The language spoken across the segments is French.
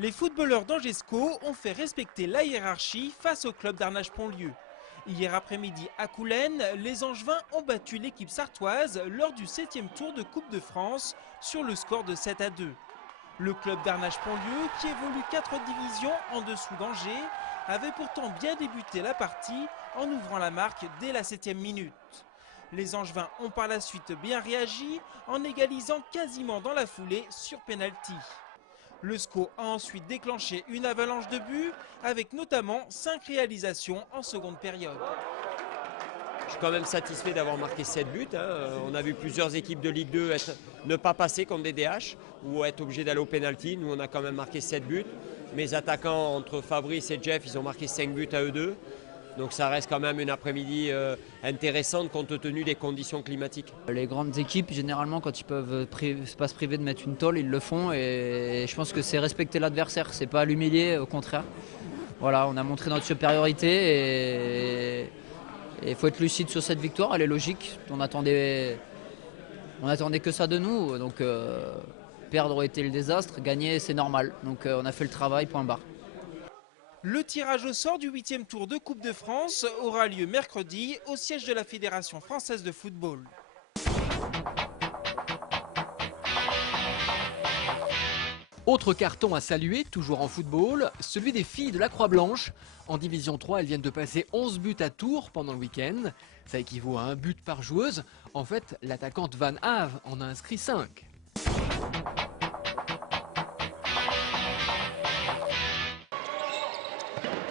Les footballeurs d'Angesco ont fait respecter la hiérarchie face au club d'Arnage-Pontlieu. Hier après-midi à Coulennes, les Angevins ont battu l'équipe sartoise lors du 7e tour de Coupe de France sur le score de 7-2. Le club d'Arnage-Pontlieu, qui évolue 4 divisions en dessous d'Angers, avait pourtant bien débuté la partie en ouvrant la marque dès la 7e minute. Les Angevins ont par la suite bien réagi en égalisant quasiment dans la foulée sur pénalty. Le SCO a ensuite déclenché une avalanche de buts avec notamment 5 réalisations en seconde période. Je suis quand même satisfait d'avoir marqué 7 buts. On a vu plusieurs équipes de Ligue 2 ne pas passer contre des DH ou être obligés d'aller au pénalty. Nous, on a quand même marqué 7 buts. Mes attaquants, entre Fabrice et Jeff, ils ont marqué 5 buts à eux deux. Donc ça reste quand même une après-midi intéressante compte tenu des conditions climatiques. Les grandes équipes, généralement, quand ils peuvent pas se priver de mettre une tôle, ils le font. Et je pense que c'est respecter l'adversaire, c'est pas l'humilier, au contraire. Voilà, on a montré notre supériorité et il faut être lucide sur cette victoire, elle est logique. On attendait que ça de nous, donc perdre aurait été le désastre, gagner c'est normal. Donc on a fait le travail, point barre. Le tirage au sort du 8e tour de Coupe de France aura lieu mercredi au siège de la Fédération française de football. Autre carton à saluer, toujours en football, celui des filles de la Croix-Blanche. En Division 3, elles viennent de passer 11 buts à Tours pendant le week-end. Ça équivaut à 1 but par joueuse. En fait, l'attaquante Van Have en a inscrit 5.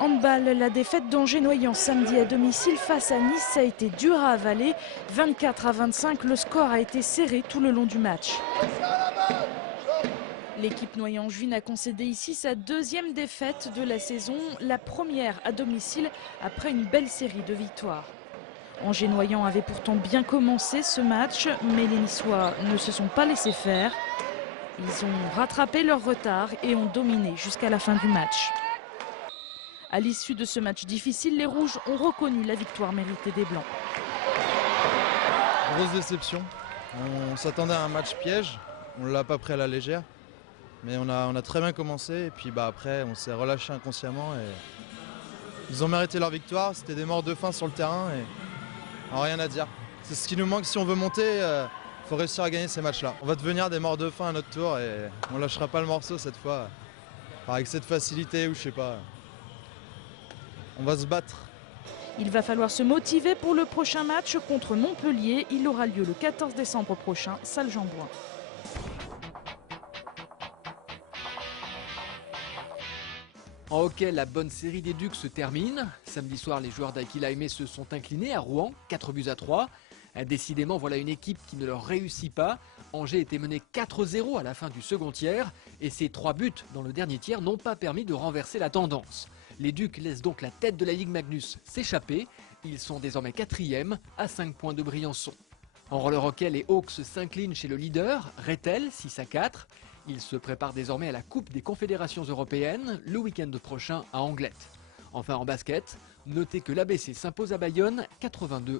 Handball, la défaite d'Angers-Noyant samedi à domicile face à Nice a été dure à avaler. 24-25, le score a été serré tout le long du match. L'équipe noyangevine a concédé ici sa 2e défaite de la saison, la première à domicile après une belle série de victoires. Angers-Noyant avait pourtant bien commencé ce match, mais les Niçois ne se sont pas laissés faire. Ils ont rattrapé leur retard et ont dominé jusqu'à la fin du match. À l'issue de ce match difficile, les Rouges ont reconnu la victoire méritée des Blancs. Grosse déception. On s'attendait à un match piège, on ne l'a pas pris à la légère. Mais on a très bien commencé et puis après on s'est relâché inconsciemment. Et ils ont mérité leur victoire, c'était des morts de faim sur le terrain et rien à dire. C'est ce qui nous manque si on veut monter, il faut réussir à gagner ces matchs-là. On va devenir des morts de faim à notre tour et on ne lâchera pas le morceau cette fois. Avec cette facilité ou je sais pas. On va se battre. Il va falloir se motiver pour le prochain match contre Montpellier. Il aura lieu le 14 décembre prochain, salle Jean-Bouin. En hockey, la bonne série des Ducs se termine. Samedi soir, les joueurs d'Aquila Aimé se sont inclinés à Rouen, 4-3. Décidément, voilà une équipe qui ne leur réussit pas. Angers était mené 4-0 à la fin du second tiers et ces 3 buts dans le dernier tiers n'ont pas permis de renverser la tendance. Les Ducs laissent donc la tête de la Ligue Magnus s'échapper. Ils sont désormais 4e à 5 points de Briançon. En roller hockey, les Hawks s'inclinent chez le leader, Rethel, 6-4. Ils se préparent désormais à la Coupe des Confédérations européennes le week-end prochain à Anglette. Enfin en basket, notez que l'ABC s'impose à Bayonne 82-80.